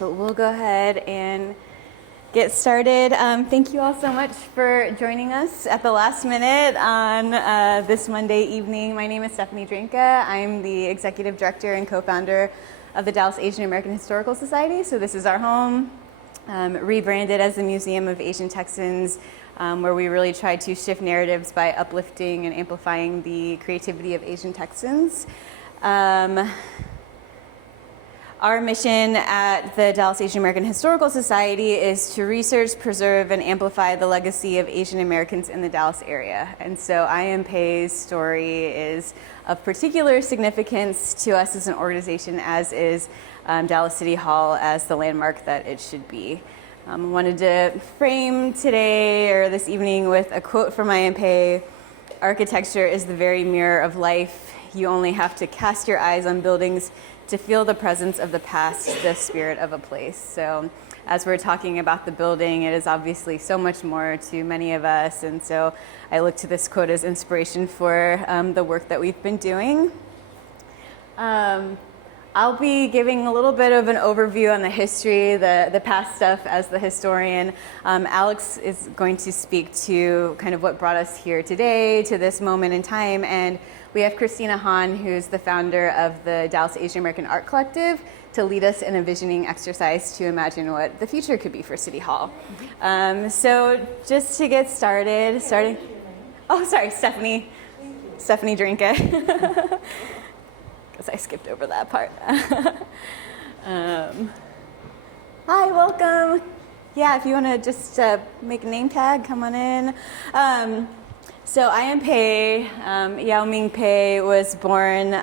but we'll go ahead and get started. Thank you all so much for joining us at the last minute on this Monday evening. My name is Stephanie Drinka. I'm the Executive Director and co-founder of the Dallas Asian American Historical Society. So this is our home, rebranded as the Museum of Asian Texans, where we really try to shift narratives by uplifting and amplifying the creativity of Asian Texans. Our mission at the Dallas Asian American Historical Society is to research, preserve, and amplify the legacy of Asian Americans in the Dallas area. And so I Am Pei's story is of particular significance to us as an organization, as is Dallas City Hall as the landmark that it should be. I wanted to frame today or this evening with a quote from I Am Pei: "Architecture is the very mirror of life. You only have to cast your eyes on buildings to feel the presence of the past, the spirit of a place." So as we're talking about the building, it is obviously so much more to many of us. And so I look to this quote as inspiration for the work that we've been doing. I'll be giving a little bit of an overview on the history, the past stuff as the historian. Alex is going to speak to kind of what brought us here today, to this moment in time. And we have Christina Hahn, who's the founder of the Dallas Asian American Art Collective, to lead us in a visioning exercise to imagine what the future could be for City Hall. So just to get started, oh, sorry, Stephanie Drinka. Because I skipped over that part. Hi, welcome. Yeah, if you want to just make a name tag, come on in. So I Am Pei, Yao Ming Pei, was born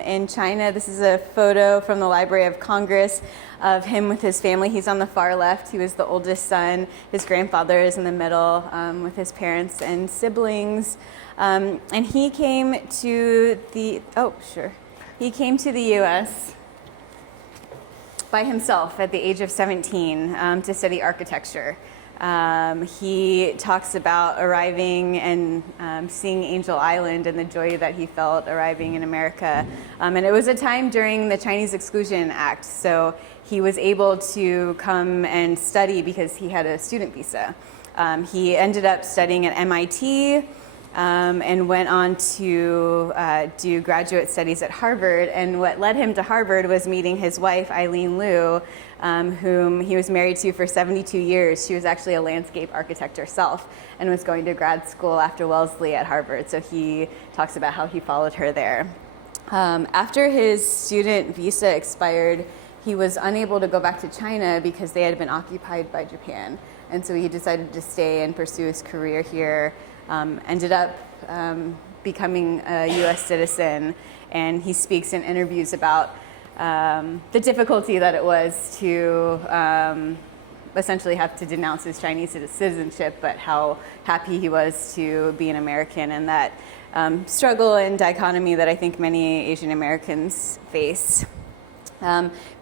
in China. This is a photo from the Library of Congress of him with his family. He's on the far left. He was the oldest son. His grandfather is in the middle with his parents and siblings. And he came to the, He came to the U.S. by himself at the age of 17 to study architecture. He talks about arriving and seeing Angel Island and the joy that he felt arriving in America. And it was a time during the Chinese Exclusion Act, so he was able to come and study because he had a student visa. He ended up studying at MIT, and went on to do graduate studies at Harvard. And what led him to Harvard was meeting his wife, Eileen Liu, whom he was married to for 72 years. She was actually a landscape architect herself and was going to grad school after Wellesley at Harvard. So he talks about how he followed her there. After his student visa expired, he was unable to go back to China because they had been occupied by Japan. And so he decided to stay and pursue his career here. Ended up becoming a U.S. citizen, and he speaks in interviews about the difficulty that it was to essentially have to denounce his Chinese citizenship, but how happy he was to be an American, and that struggle and dichotomy that I think many Asian Americans face.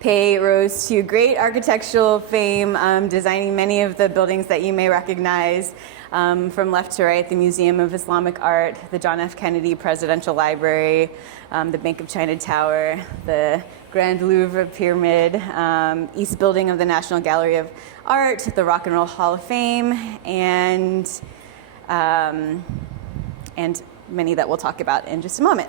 Pei rose to great architectural fame, designing many of the buildings that you may recognize. From left to right, the Museum of Islamic Art, the John F. Kennedy Presidential Library, the Bank of China Tower, the Grand Louvre Pyramid, East Building of the National Gallery of Art, the Rock and Roll Hall of Fame, and many that we'll talk about in just a moment.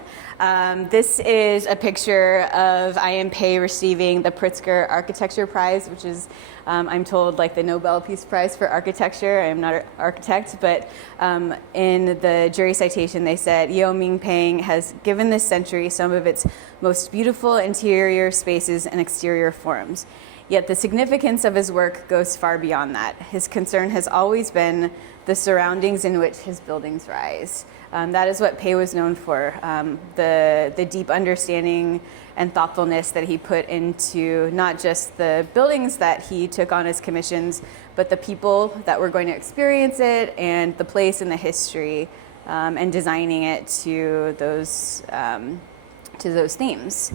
This is a picture of I Am Pei receiving the Pritzker Architecture Prize, which is, I'm told, like the Nobel Peace Prize for architecture. I am not an architect, but in the jury citation they said, "Yao Ming Pei has given this century some of its most beautiful interior spaces and exterior forms. Yet the significance of his work goes far beyond that. His concern has always been the surroundings in which his buildings rise." That is what Pei was known for, the deep understanding and thoughtfulness that he put into not just the buildings that he took on as commissions, but the people that were going to experience it and the place and the history, and designing it to those themes.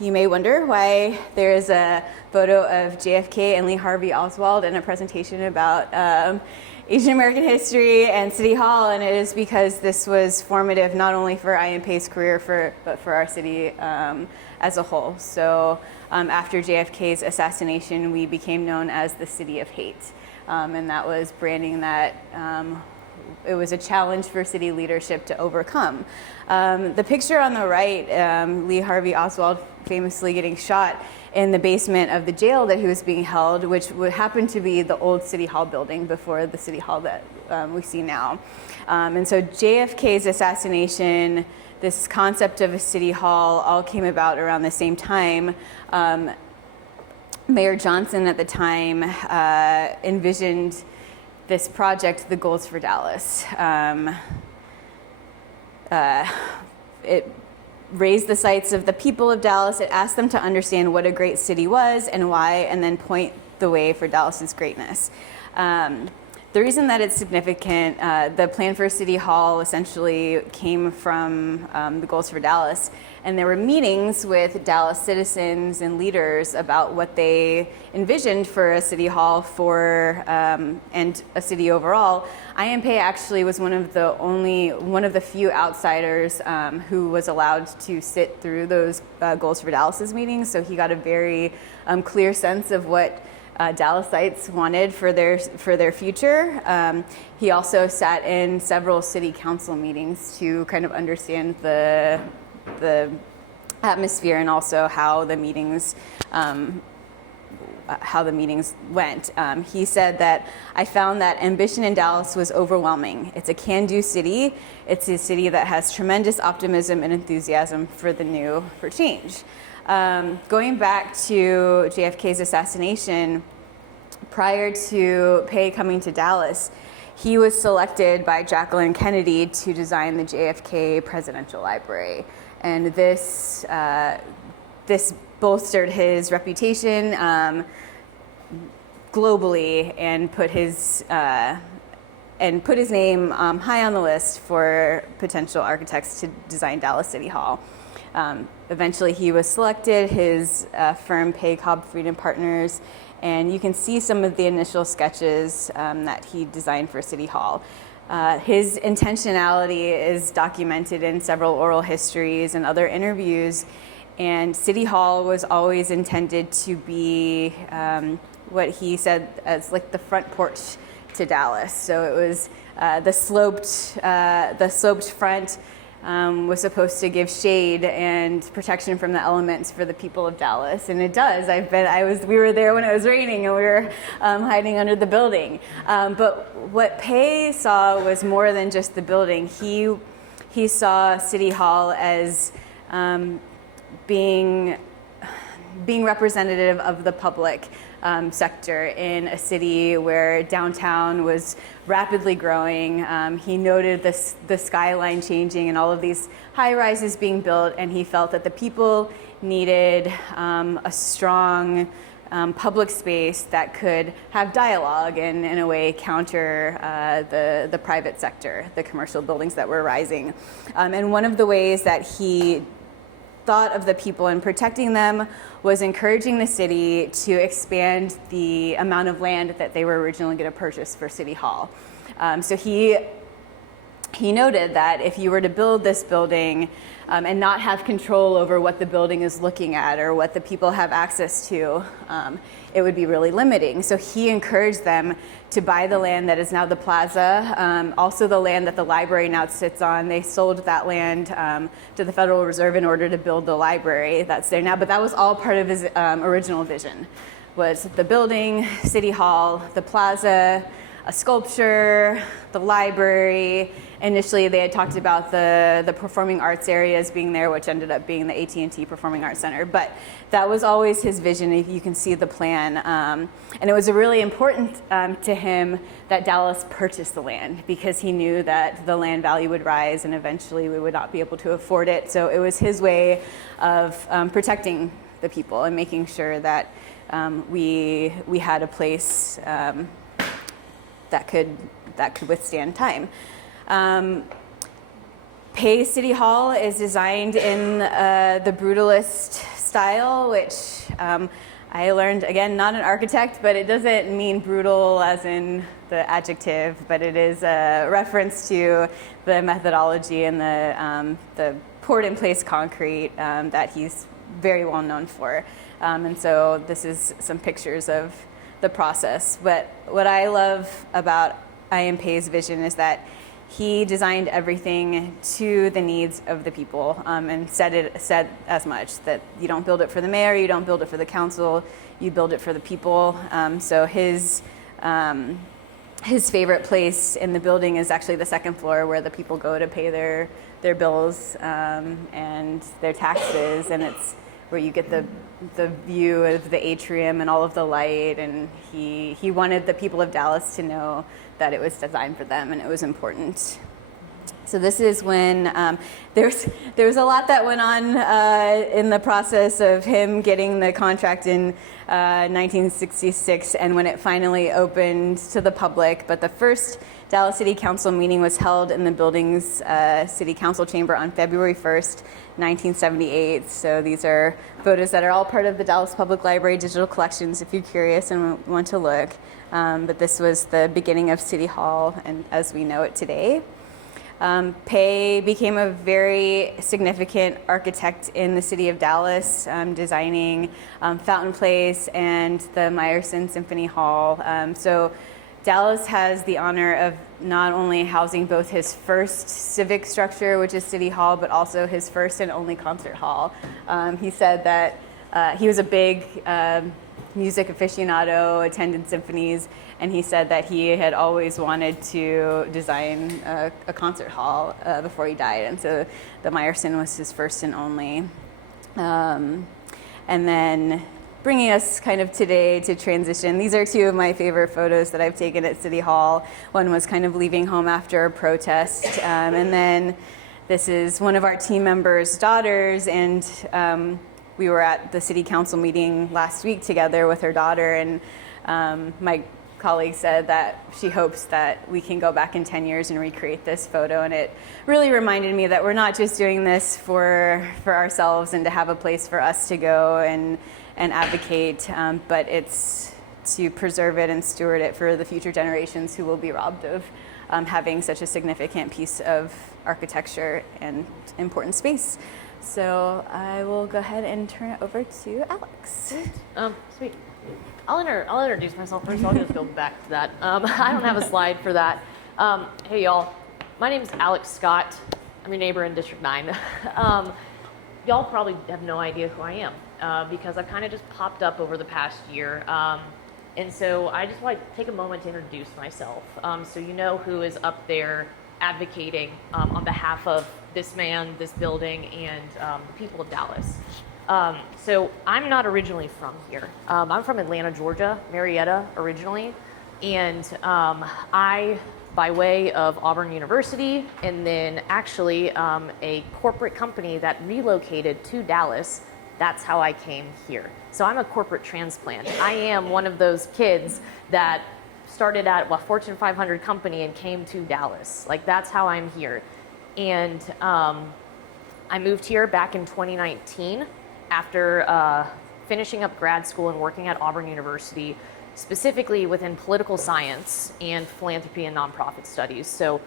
You may wonder why there is a photo of JFK and Lee Harvey Oswald in a presentation about Asian American history and City Hall, and it is because this was formative not only for I Am Pei's career, but for our city as a whole. So after JFK's assassination, we became known as the City of Hate. And that was branding that it was a challenge for city leadership to overcome. The picture on the right, Lee Harvey Oswald famously getting shot in the basement of the jail that he was being held, which would happen to be the old City Hall building before the City Hall that we see now. And so JFK's assassination, this concept of a City Hall, all came about around the same time. Mayor Johnson at the time envisioned this project, the Goals for Dallas. It raised the sights of the people of Dallas. It asked them to understand what a great city was and why, and then point the way for Dallas's greatness. The reason that it's significant, the plan for City Hall essentially came from the Goals for Dallas, and there were meetings with Dallas citizens and leaders about what they envisioned for a City Hall for and a city overall. Ian Pei actually was one of the few outsiders who was allowed to sit through those Goals for Dallas's meetings, so he got a very clear sense of what Dallasites wanted for their future. He also sat in several city council meetings to kind of understand the atmosphere and also how the meetings went. He said that I found that ambition in Dallas was overwhelming. It's a can-do city. It's a city that has tremendous optimism and enthusiasm for the new, for change. Going back to JFK's assassination, prior to Pei coming to Dallas, he was selected by Jacqueline Kennedy to design the JFK Presidential Library. And this bolstered his reputation globally and put his name high on the list for potential architects to design Dallas City Hall. Eventually he was selected, his firm Pei Cobb Freedom Partners, and you can see some of the initial sketches that he designed for City Hall. His intentionality is documented in several oral histories and other interviews, and City Hall was always intended to be what he said as like the front porch to Dallas. So it was the sloped front was supposed to give shade and protection from the elements for the people of Dallas, and it does. We were there when it was raining, and we were hiding under the building. But what Pei saw was more than just the building. He saw City Hall as being representative of the public sector in a city where downtown was rapidly growing. He noted the skyline changing and all of these high rises being built, and he felt that the people needed a strong public space that could have dialogue and in a way counter the private sector, the commercial buildings that were rising. And one of the ways that he thought of the people and protecting them was encouraging the city to expand the amount of land that they were originally going to purchase for City Hall. So he noted that if you were to build this building and not have control over what the building is looking at or what the people have access to, it would be really limiting. So he encouraged them to buy the land that is now the plaza, also the land that the library now sits on. They sold that land to the Federal Reserve in order to build the library that's there now, but that was all part of his original vision, was the building, City Hall, the plaza, a sculpture, the library. Initially, they had talked about the performing arts areas being there, which ended up being the AT&T Performing Arts Center. But that was always his vision. You can see the plan. And it was really important to him that Dallas purchase the land, because he knew that the land value would rise and eventually we would not be able to afford it. So it was his way of protecting the people and making sure that we had a place that could withstand time. Pei City Hall is designed in the brutalist style, which I learned, again, not an architect, but it doesn't mean brutal as in the adjective, but it is a reference to the methodology and the poured in place concrete that he's very well known for. And so this is some pictures of the process. But what I love about I Am Pei's vision is that he designed everything to the needs of the people, and said as much, that you don't build it for the mayor, you don't build it for the council, you build it for the people. So his favorite place in the building is actually the second floor, where the people go to pay their bills and their taxes, and it's where you get the view of the atrium and all of the light. And he wanted the people of Dallas to know that it was designed for them and it was important. So this is when there was a lot that went on in the process of him getting the contract in 1966, and when it finally opened to the public. But the first Dallas City Council meeting was held in the building's City Council chamber on February 1st, 1978. So these are photos that are all part of the Dallas Public Library digital collections, if you're curious and want to look. But this was the beginning of City Hall and as we know it today. Pei became a very significant architect in the city of Dallas, designing Fountain Place and the Meyerson Symphony Hall. So Dallas has the honor of not only housing both his first civic structure, which is City Hall, but also his first and only concert hall. He said that he was a big music aficionado, attended symphonies, and he said that he had always wanted to design a concert hall before he died, and so the Meyerson was his first and only. And then bringing us kind of today to transition, these are two of my favorite photos that I've taken at City Hall. One was kind of leaving home after a protest, and then this is one of our team members' daughters, and we were at the city council meeting last week together with her daughter, and my colleague said that she hopes that we can go back in 10 years and recreate this photo. And it really reminded me that we're not just doing this for ourselves and to have a place for us to go and advocate, but it's to preserve it and steward it for the future generations who will be robbed of having such a significant piece of architecture and important space. So I will go ahead and turn it over to Alex. Sweet. I'll introduce myself first. I'll just go back to that. I don't have a slide for that. Hey, y'all. My name's Alex Scott. I'm your neighbor in District 9. Y'all probably have no idea who I am because I've kind of just popped up over the past year. And so I just want to take a moment to introduce myself so you know who is up there advocating on behalf of this man, this building, and the people of Dallas. So I'm not originally from here. I'm from Atlanta, Georgia, Marietta originally. And I, by way of Auburn University, and then actually a corporate company that relocated to Dallas, that's how I came here. So I'm a corporate transplant. I am one of those kids that started at a Fortune 500 company and came to Dallas. Like, that's how I'm here. And I moved here back in 2019 after finishing up grad school and working at Auburn University, specifically within political science and philanthropy and nonprofit studies. So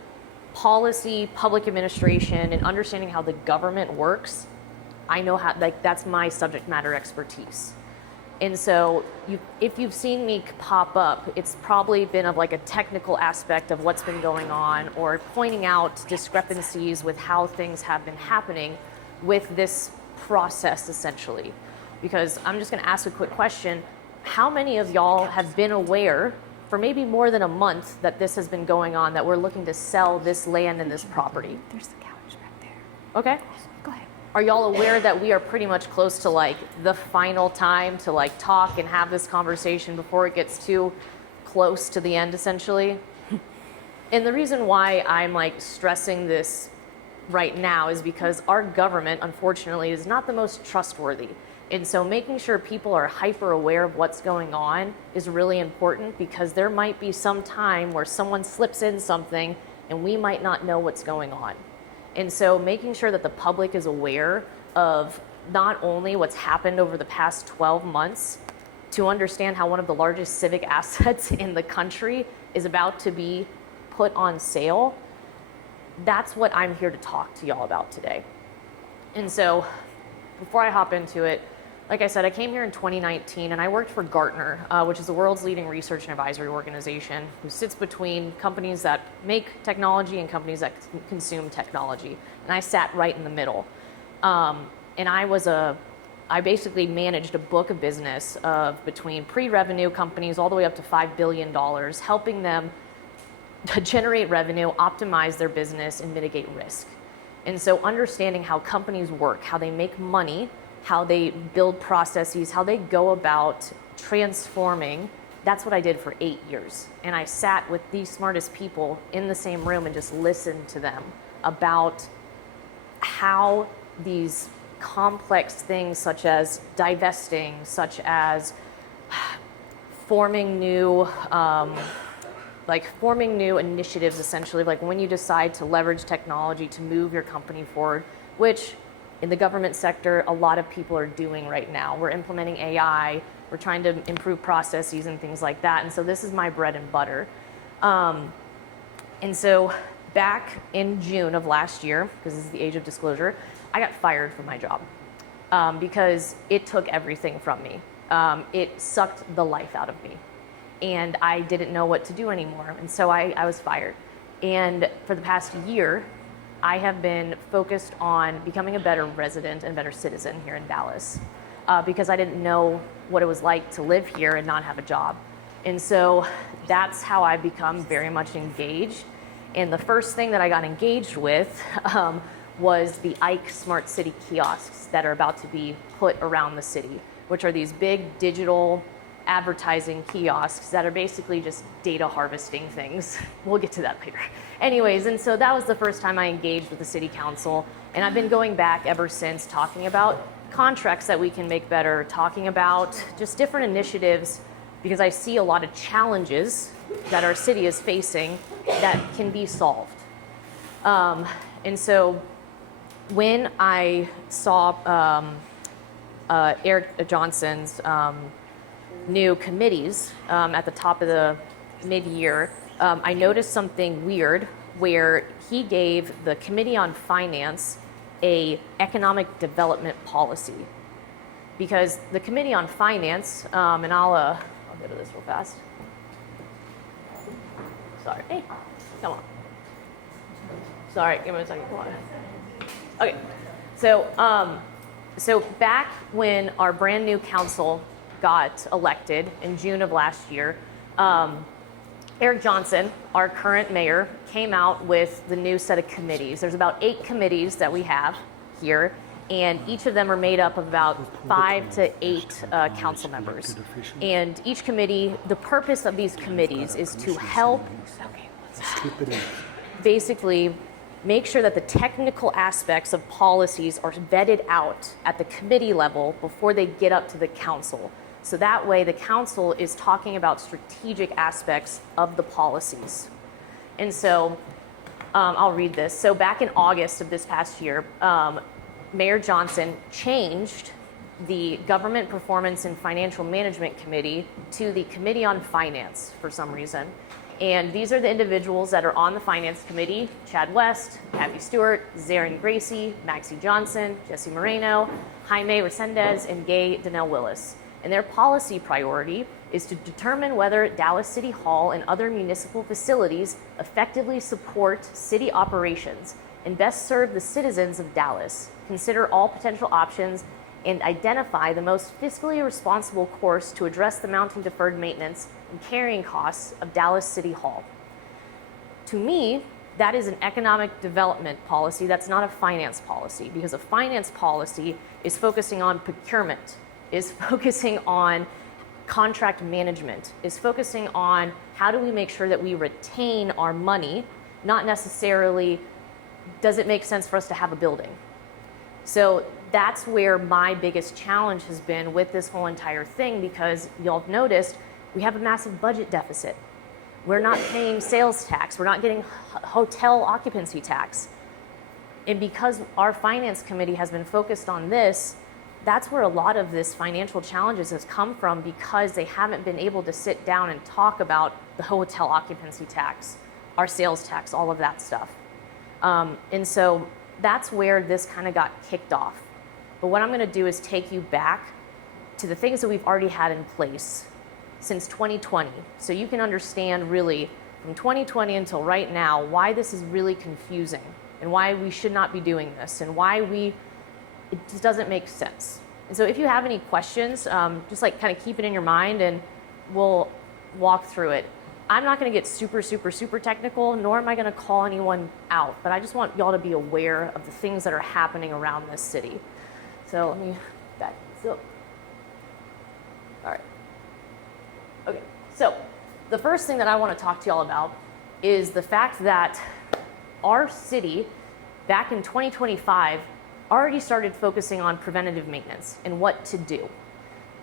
policy, public administration, and understanding how the government works, I know how, like, that's my subject matter expertise. And so if you've seen me pop up, it's probably been of like a technical aspect of what's been going on, or pointing out discrepancies with how things have been happening with this process, essentially. Because I'm just gonna ask a quick question. How many of y'all have been aware for maybe more than a month that this has been going on, that we're looking to sell this land and this property? There's the couch back there. Okay. Go ahead. Are y'all aware that we are pretty much close to like the final time to like talk and have this conversation before it gets too close to the end, essentially? And the reason why I'm like stressing this right now is because our government, unfortunately, is not the most trustworthy. And so making sure people are hyper aware of what's going on is really important, because there might be some time where someone slips in something and we might not know what's going on. And so making sure that the public is aware of not only what's happened over the past 12 months, to understand how one of the largest civic assets in the country is about to be put on sale, that's what I'm here to talk to y'all about today. And so before I hop into it, like I said, I came here in 2019 and I worked for Gartner, which is the world's leading research and advisory organization who sits between companies that make technology and companies that consume technology. And I sat right in the middle. And I basically managed a book of business of between pre-revenue companies all the way up to $5 billion, helping them to generate revenue, optimize their business, and mitigate risk. And so understanding how companies work, how they make money, how they build processes, how they go about transforming, that's what I did for 8 years. And I sat with the smartest people in the same room and just listened to them about how these complex things such as divesting, such as forming new initiatives, essentially, like when you decide to leverage technology to move your company forward, which in the government sector, a lot of people are doing right now. We're implementing AI, we're trying to improve processes and things like that. And so this is my bread and butter. And so back in June of last year, because this is the age of disclosure, I got fired from my job because it took everything from me. It sucked the life out of me. And I didn't know what to do anymore. And so I was fired. And for the past year, I have been focused on becoming a better resident and better citizen here in Dallas because I didn't know what it was like to live here and not have a job. And so that's how I've become very much engaged. And the first thing that I got engaged with was the Ike Smart City kiosks that are about to be put around the city, which are these big digital advertising kiosks that are basically just data harvesting things. We'll get to that later. Anyways, and so that was the first time I engaged with the city council, and I've been going back ever since talking about contracts that we can make better, talking about just different initiatives, because I see a lot of challenges that our city is facing that can be solved. And so when I saw Eric Johnson's new committees at the top of the mid-year, I noticed something weird where he gave the Committee on Finance a economic development policy. Because the Committee on Finance, and I'll go to this real fast. Sorry, hey, come on. Sorry, give me a second, come on. Okay, so back when our brand new council got elected in June of last year, Eric Johnson, our current mayor, came out with the new set of committees. There's about 8 committees that we have here, and each of them are made up of about 5 to 8 council members. And each committee, the purpose of these committees is to help basically make sure that the technical aspects of policies are vetted out at the committee level before they get up to the council. So that way the council is talking about strategic aspects of the policies. And so I'll read this. So back in August of this past year, Mayor Johnson changed the Government Performance and Financial Management Committee to the Committee on Finance for some reason. And these are the individuals that are on the Finance Committee: Chad West, Kathy Stewart, Zarin Gracie, Maxie Johnson, Jesse Moreno, Jaime Resendez, and Gay Donnell Willis. And their policy priority is to determine whether Dallas City Hall and other municipal facilities effectively support city operations and best serve the citizens of Dallas, consider all potential options, and identify the most fiscally responsible course to address the mounting deferred maintenance and carrying costs of Dallas City Hall. To me, that is an economic development policy. That's not a finance policy, because a finance policy is focusing on procurement, is focusing on contract management, is focusing on how do we make sure that we retain our money, not necessarily does it make sense for us to have a building. So that's where my biggest challenge has been with this whole entire thing, because y'all have noticed we have a massive budget deficit. We're not paying sales tax. We're not getting hotel occupancy tax. And because our finance committee has been focused on this, that's where a lot of this financial challenges has come from, because they haven't been able to sit down and talk about the hotel occupancy tax, our sales tax, all of that stuff. And so that's where this kind of got kicked off. But what I'm going to do is take you back to the things that we've already had in place since 2020. So you can understand really from 2020 until right now why this is really confusing and why we should not be doing this and why it just doesn't make sense. And so if you have any questions, just like kind of keep it in your mind and we'll walk through it. I'm not going to get super technical, nor am I going to call anyone out, but I just want y'all to be aware of the things that are happening around this city. So let me back this up. All right. Okay, so the first thing that I want to talk to y'all about is the fact that our city, back in 2025, already started focusing on preventative maintenance and what to do.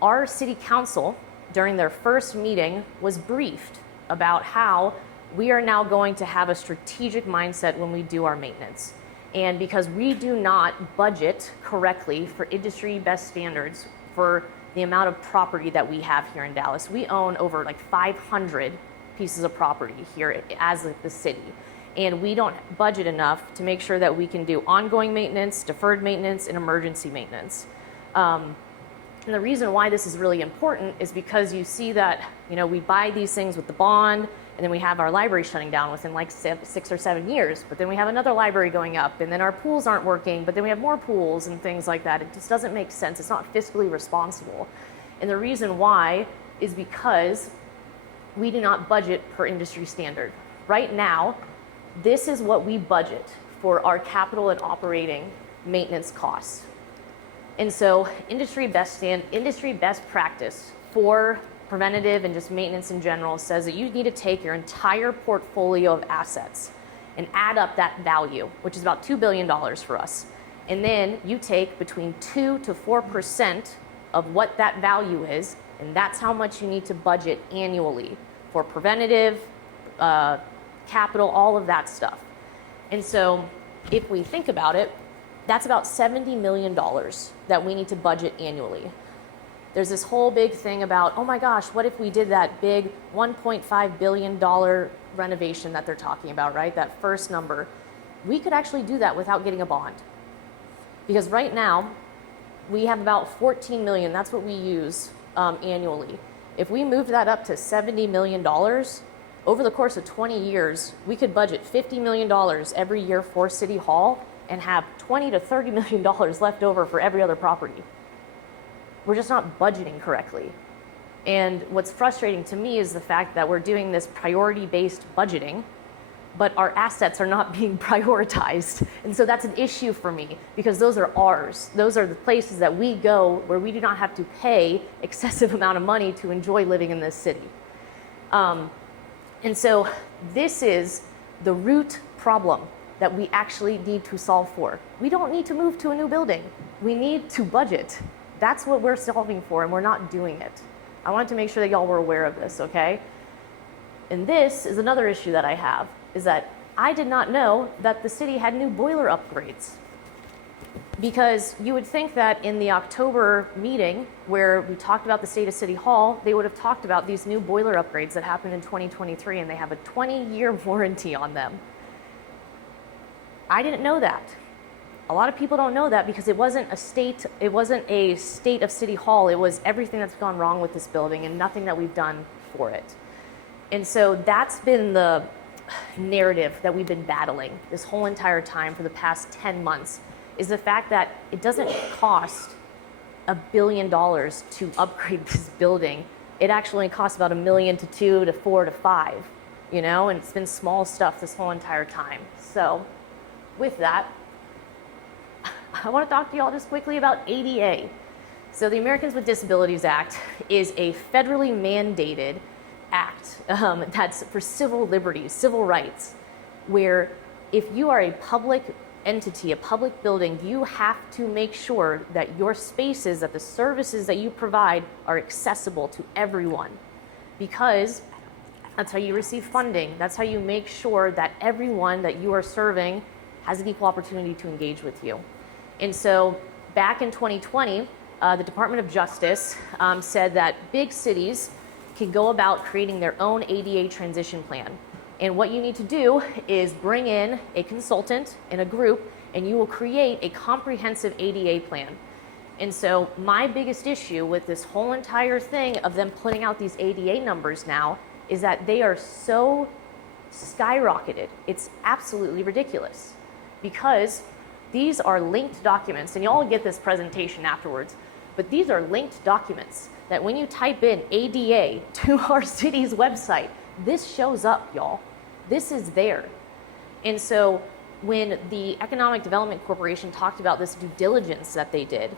Our city council, during their first meeting, was briefed about how we are now going to have a strategic mindset when we do our maintenance. And because we do not budget correctly for industry best standards for the amount of property that we have here in Dallas, we own over like 500 pieces of property here as the city. And we don't budget enough to make sure that we can do ongoing maintenance, deferred maintenance, and emergency maintenance. And the reason why this is really important is because you see that, we buy these things with the bond, and then we have our library shutting down within like 6 or 7 years, but then we have another library going up, and then our pools aren't working, but then we have more pools and things like that. It just doesn't make sense. It's not fiscally responsible. And the reason why is because we do not budget per industry standard. Right now, this is what we budget for our capital and operating maintenance costs. And so industry best practice for preventative and just maintenance in general says that you need to take your entire portfolio of assets and add up that value, which is about $2 billion for us. And then you take between 2 to 4% of what that value is, and that's how much you need to budget annually for preventative, capital, all of that stuff. And so if we think about it, that's about $70 million that we need to budget annually. There's this whole big thing about, oh my gosh, what if we did that big $1.5 billion renovation that they're talking about, right? That first number. We could actually do that without getting a bond. Because right now, we have about 14 million, that's what we use annually. If we moved that up to $70 million, over the course of 20 years, we could budget $50 million every year for City Hall and have $20 to $30 million left over for every other property. We're just not budgeting correctly. And what's frustrating to me is the fact that we're doing this priority-based budgeting, but our assets are not being prioritized. And so that's an issue for me because those are ours. Those are the places that we go where we do not have to pay excessive amount of money to enjoy living in this city. And so this is the root problem that we actually need to solve for. We don't need to move to a new building. We need to budget. That's what we're solving for, and we're not doing it. I wanted to make sure that y'all were aware of this, okay? And this is another issue that I have, is that I did not know that the city had new boiler upgrades. Because you would think that in the October meeting where we talked about the state of City Hall, they would have talked about these new boiler upgrades that happened in 2023, and they have a 20-year warranty on them. I didn't know that. A lot of people don't know that because it wasn't a state of City Hall. It was everything that's gone wrong with this building and nothing that we've done for it. And so that's been the narrative that we've been battling this whole entire time for the past 10 months, is the fact that it doesn't cost $1 billion to upgrade this building. It actually costs about $1 million to 2 to 4 to 5, and it's been small stuff this whole entire time. So with that, I want to talk to y'all just quickly about ADA. So the Americans with Disabilities Act is a federally mandated act that's for civil liberties, civil rights, where if you are a public entity, a public building, you have to make sure that your spaces, that the services that you provide are accessible to everyone, because that's how you receive funding. That's how you make sure that everyone that you are serving has an equal opportunity to engage with you. And so back in 2020, the Department of Justice said that big cities can go about creating their own ADA transition plan. And what you need to do is bring in a consultant in a group, and you will create a comprehensive ADA plan. And so my biggest issue with this whole entire thing of them putting out these ADA numbers now is that they are so skyrocketed. It's absolutely ridiculous because these are linked documents, and y'all get this presentation afterwards, but these are linked documents that when you type in ADA to our city's website, this shows up, y'all. This is there. And so when the Economic Development Corporation talked about this due diligence that they did,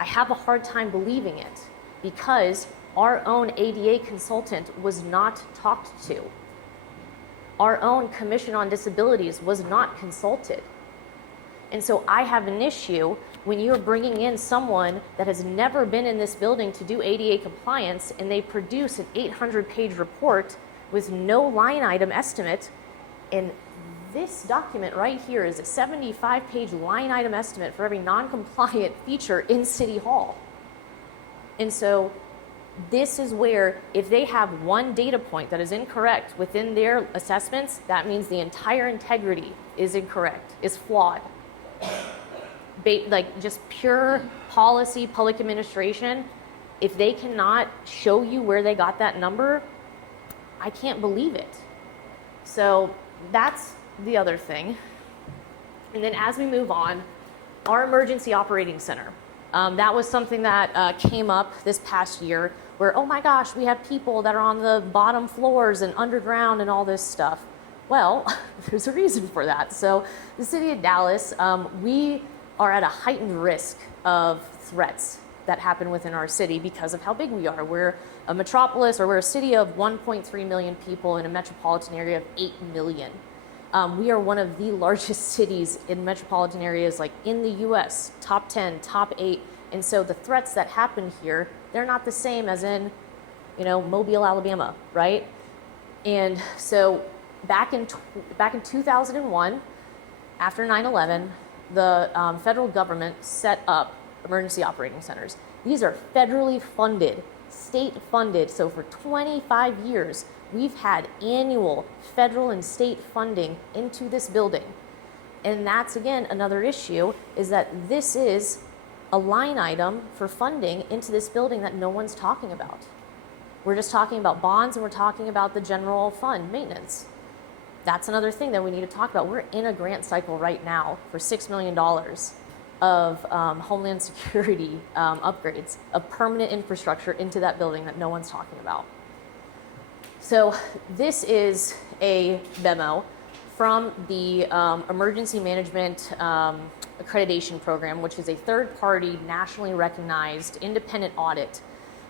I have a hard time believing it because our own ADA consultant was not talked to. Our own Commission on Disabilities was not consulted. And so I have an issue when you're bringing in someone that has never been in this building to do ADA compliance and they produce an 800-page report with no line item estimate. And this document right here is a 75-page line item estimate for every non-compliant feature in City Hall. And so this is where if they have one data point that is incorrect within their assessments, that means the entire integrity is incorrect, is flawed. Like just pure policy, public administration, if they cannot show you where they got that number, I can't believe it. So that's the other thing. And then as we move on, our emergency operating center. That was something that came up this past year where, oh my gosh, we have people that are on the bottom floors and underground and all this stuff. Well, there's a reason for that. So the city of Dallas, we are at a heightened risk of threats that happen within our city because of how big we are. We're a metropolis, or we're a city of 1.3 million people in a metropolitan area of 8 million. We are one of the largest cities in metropolitan areas like in the US, top 10, top 8. And so the threats that happen here, they're not the same as in, Mobile, Alabama, right? And so back in 2001, after 9/11, the federal government set up emergency operating centers. These are federally funded, state funded. So for 25 years, we've had annual federal and state funding into this building. And that's, again, another issue, is that this is a line item for funding into this building that no one's talking about. We're just talking about bonds and we're talking about the general fund maintenance. That's another thing that we need to talk about. We're in a grant cycle right now for $6 million of Homeland Security upgrades of permanent infrastructure into that building that no one's talking about. So this is a memo from the Emergency Management Accreditation Program, which is a third-party, nationally recognized independent audit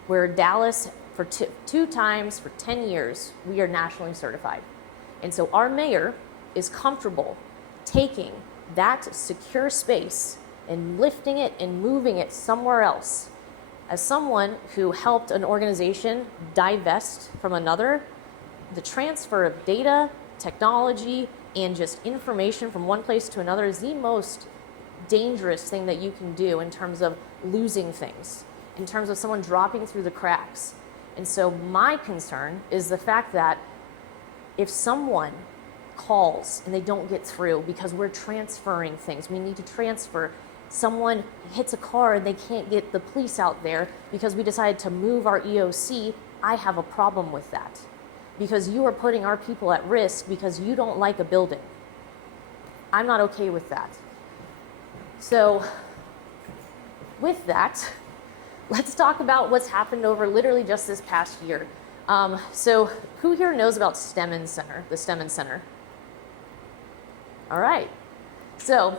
where Dallas, for two times for 10 years, we are nationally certified. And so our mayor is comfortable taking that secure space and lifting it and moving it somewhere else. As someone who helped an organization divest from another, the transfer of data, technology, and just information from one place to another is the most dangerous thing that you can do in terms of losing things, in terms of someone dropping through the cracks. And so my concern is the fact that if someone calls and they don't get through because we're transferring things, we need to transfer. Someone hits a car and they can't get the police out there because we decided to move our EOC, I have a problem with that. Because you are putting our people at risk because you don't like a building. I'm not okay with that. So with that, let's talk about what's happened over literally just this past year. So who here knows about Stemmen Center, the Stemmen Center? All right. So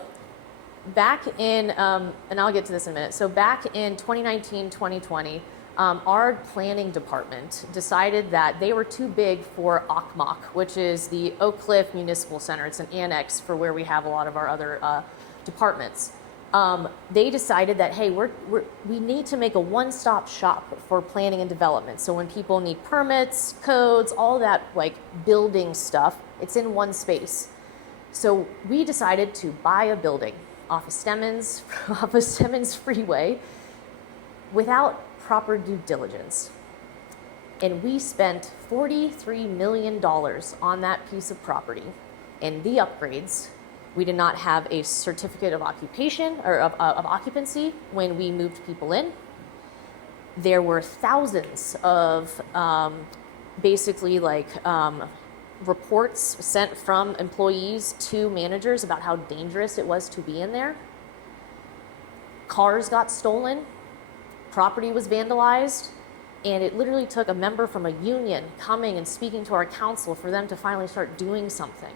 back in, and I'll get to this in a minute. So back in 2019, 2020, our planning department decided that they were too big for OCMOC, which is the Oak Cliff Municipal Center. It's an annex for where we have a lot of our other departments. They decided that, hey, we need to make a one-stop shop for planning and development. So when people need permits, codes, all that like building stuff, it's in one space. So we decided to buy a building off of Stemmens Freeway without proper due diligence. And we spent $43 million on that piece of property and the upgrades We did not have a certificate of occupation or of occupancy when we moved people in. There were thousands of basically like reports sent from employees to managers about how dangerous it was to be in there. Cars got stolen, property was vandalized, and it literally took a member from a union coming and speaking to our council for them to finally start doing something.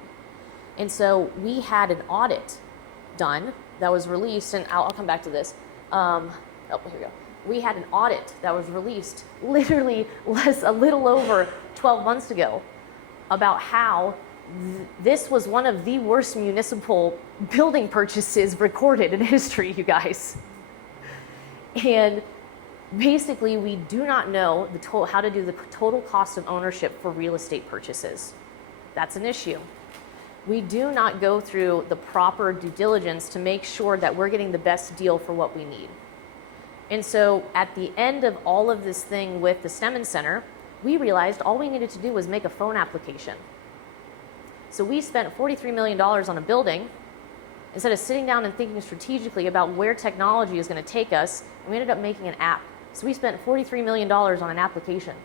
And so we had an audit done that was released, and I'll come back to this. Here we go. We had an audit that was released literally a little over 12 months ago about how this was one of the worst municipal building purchases recorded in history, you guys. And basically, we do not know how to do the total cost of ownership for real estate purchases. That's an issue. We do not go through the proper due diligence to make sure that we're getting the best deal for what we need. And so at the end of all of this thing with the Stemmen Center, we realized all we needed to do was make a phone application. So we spent $43 million on a building instead of sitting down and thinking strategically about where technology is going to take us. We ended up making an app. So we spent $43 million on an application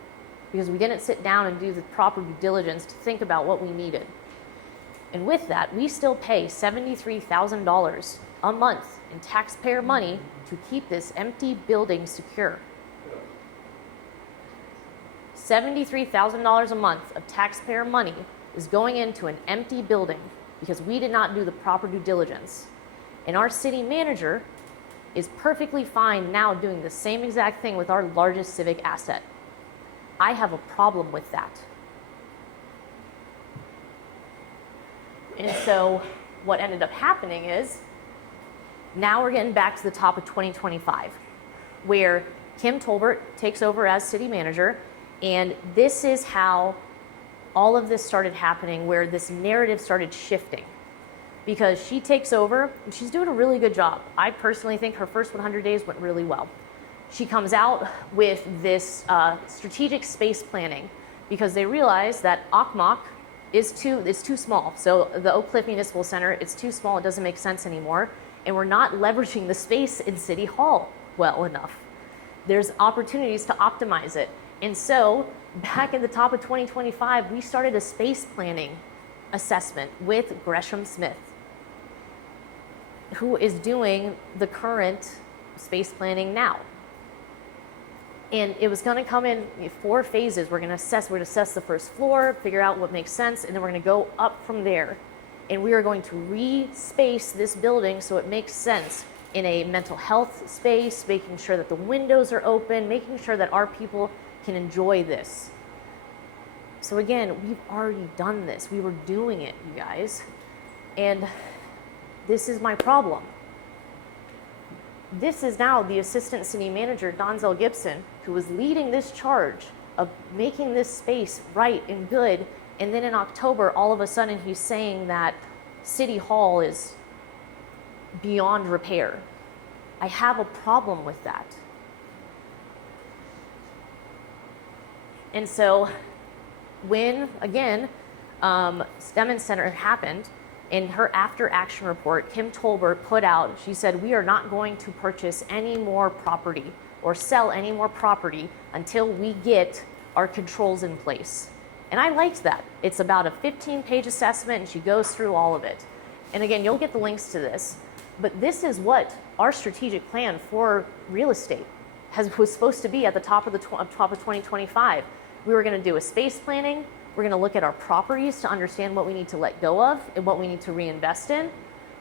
because we didn't sit down and do the proper due diligence to think about what we needed. And with that, we still pay $73,000 a month in taxpayer money to keep this empty building secure. $73,000 a month of taxpayer money is going into an empty building because we did not do the proper due diligence. And our city manager is perfectly fine now doing the same exact thing with our largest civic asset. I have a problem with that. And so what ended up happening is now we're getting back to the top of 2025, where Kim Tolbert takes over as city manager, and this is how all of this started happening, where this narrative started shifting. Because she takes over, and she's doing a really good job. I personally think her first 100 days went really well. She comes out with this strategic space planning because they realize that Okmok is too small. So the Oak Cliff Municipal Center, it's too small, it doesn't make sense anymore. And we're not leveraging the space in City Hall well enough. There's opportunities to optimize it. And so back at the top of 2025, we started a space planning assessment with Gresham Smith, who is doing the current space planning now. And it was going to come in 4 phases. We're going to assess the first floor, figure out what makes sense, and then we're going to go up from there. And we are going to re-space this building so it makes sense in a mental health space, making sure that the windows are open, making sure that our people can enjoy this. So again, we've already done this. We were doing it, you guys. And this is my problem. This is now the assistant city manager, Donzel Gibson, who was leading this charge of making this space right and good. And then in October, all of a sudden, he's saying that City Hall is beyond repair. I have a problem with that. And so when, again, Stemmen Center happened, in her after action report, Kim Tolbert put out, she said, we are not going to purchase any more property or sell any more property until we get our controls in place. And I liked that. It's about a 15-page assessment, and she goes through all of it. And again, you'll get the links to this. But this is what our strategic plan for real estate was supposed to be at the top of 2025. We were going to do a space planning. We're going to look at our properties to understand what we need to let go of and what we need to reinvest in.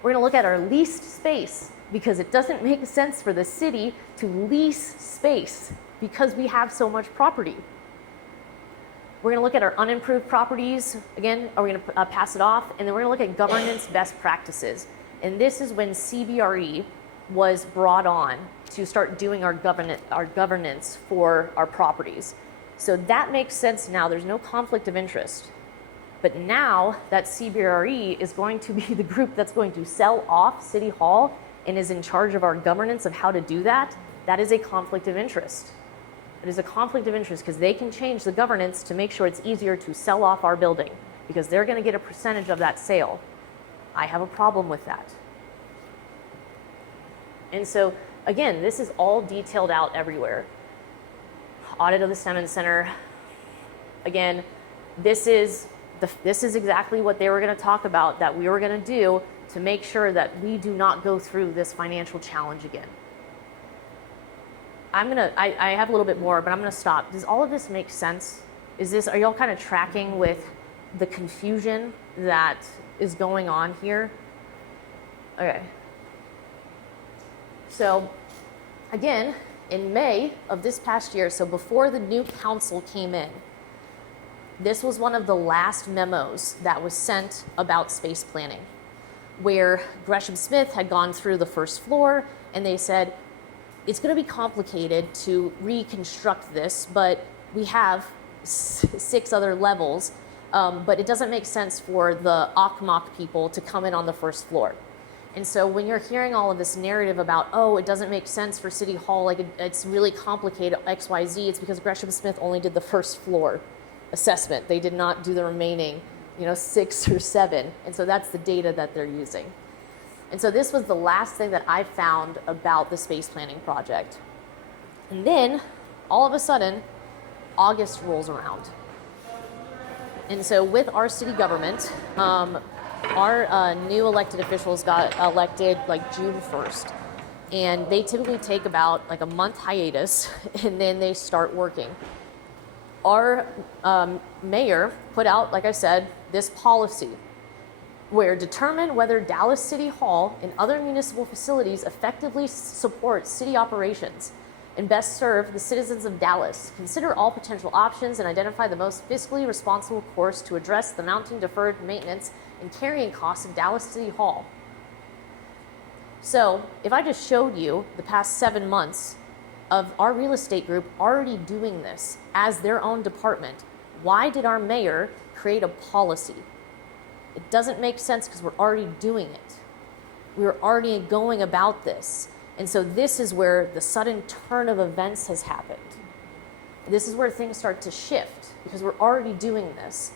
We're going to look at our leased space because it doesn't make sense for the city to lease space because we have so much property. We're going to look at our unimproved properties. Again, are we going to pass it off? And then we're going to look at governance best practices. And this is when CBRE was brought on to start doing our governance for our properties. So that makes sense now. There's no conflict of interest. But now that CBRE is going to be the group that's going to sell off City Hall and is in charge of our governance of how to do that, that is a conflict of interest. It is a conflict of interest because they can change the governance to make sure it's easier to sell off our building because they're going to get a percentage of that sale. I have a problem with that. And so, again, this is all detailed out everywhere. Audit of the Stemmon Center. Again, this is exactly what they were going to talk about that we were going to do to make sure that we do not go through this financial challenge again. I have a little bit more, but I'm going to stop. Does all of this make sense? Are y'all kind of tracking with the confusion that is going on here? Okay. So, again, in May of this past year, so before the new council came in, this was one of the last memos that was sent about space planning, where Gresham Smith had gone through the first floor and they said, it's going to be complicated to reconstruct this, but we have 6 other levels, but it doesn't make sense for the Okmok people to come in on the first floor. And so when you're hearing all of this narrative about, oh, it doesn't make sense for City Hall, like it's really complicated, XYZ, it's because Gresham Smith only did the first floor assessment. They did not do the remaining, 6 or 7. And so that's the data that they're using. And so this was the last thing that I found about the space planning project. And then, all of a sudden, August rolls around. And so with our city government, our new elected officials got elected like June 1st. And they typically take about like a month hiatus and then they start working. Our mayor put out, like I said, this policy where determine whether Dallas City Hall and other municipal facilities effectively support city operations and best serve the citizens of Dallas. Consider all potential options and identify the most fiscally responsible course to address the mounting deferred maintenance and carrying costs of Dallas City Hall. So if I just showed you the past 7 months of our real estate group already doing this as their own department, why did our mayor create a policy? It doesn't make sense because we're already doing it. We're already going about this. And so this is where the sudden turn of events has happened. This is where things start to shift because we're already doing this.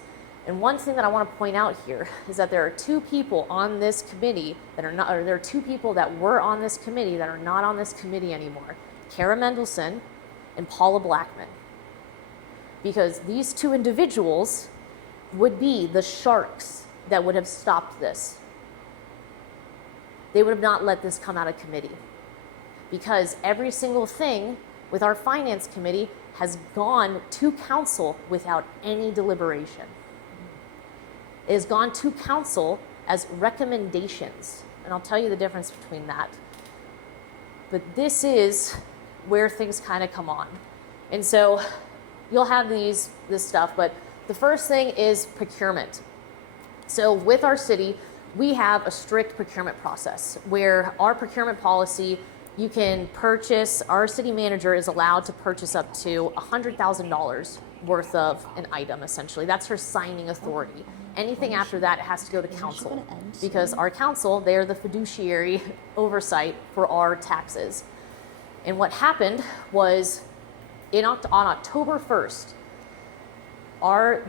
And one thing that I want to point out here is that there are 2 people on this committee that are not, or there are 2 people that were on this committee that are not on this committee anymore. Kara Mendelson and Paula Blackman. Because these 2 individuals would be the sharks that would have stopped this. They would have not let this come out of committee. Because every single thing with our finance committee has gone to council without any deliberation. It has gone to council as recommendations. And I'll tell you the difference between that. But this is where things kind of come on. And so you'll have this stuff, but the first thing is procurement. So with our city, we have a strict procurement process where our procurement policy, you can purchase, our city manager is allowed to purchase up to $100,000 worth of an item, essentially. That's her signing authority. Anything after that has to go to council because our council, they're the fiduciary oversight for our taxes. And what happened was on October 1st,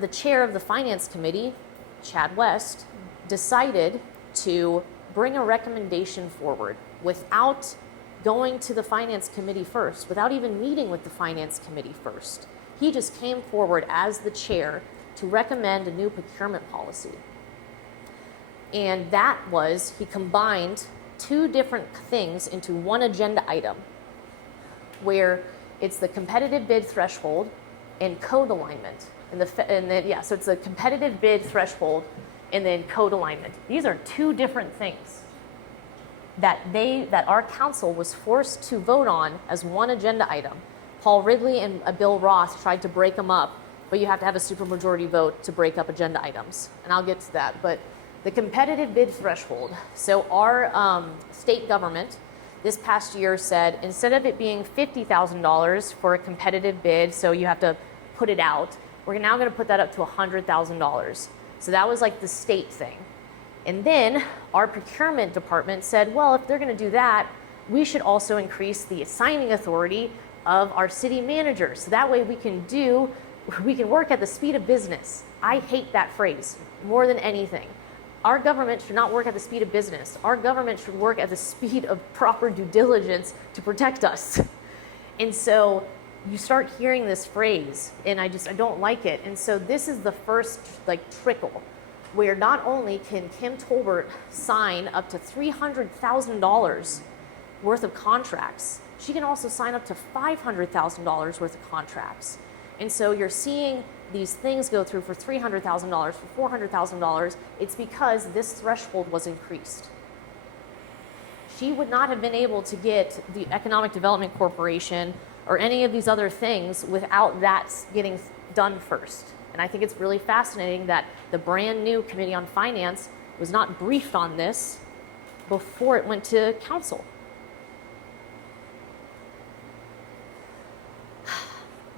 the chair of the finance committee, Chad West, decided to bring a recommendation forward without going to the finance committee first, without even meeting with the finance committee first. He just came forward as the chair to recommend a new procurement policy. And that was, he combined 2 different things into one agenda item, where it's the competitive bid threshold and code alignment. So it's a competitive bid threshold and then code alignment. These are 2 different things that our council was forced to vote on as one agenda item. Paul Ridley and Bill Roth tried to break them up, but you have to have a supermajority vote to break up agenda items. And I'll get to that. But the competitive bid threshold. So our state government this past year said, instead of it being $50,000 for a competitive bid, so you have to put it out, we're now going to put that up to $100,000. So that was like the state thing. And then our procurement department said, well, if they're going to do that, we should also increase the assigning authority of our city manager. So that way we can work at the speed of business. I hate that phrase more than anything. Our government should not work at the speed of business. Our government should work at the speed of proper due diligence to protect us. And so you start hearing this phrase, and I don't like it. And so this is the first trickle, where not only can Kim Tolbert sign up to $300,000 worth of contracts, she can also sign up to $500,000 worth of contracts. And so you're seeing these things go through for $300,000, for $400,000. It's because this threshold was increased. She would not have been able to get the Economic Development Corporation or any of these other things without that getting done first. And I think it's really fascinating that the brand new Committee on Finance was not briefed on this before it went to council.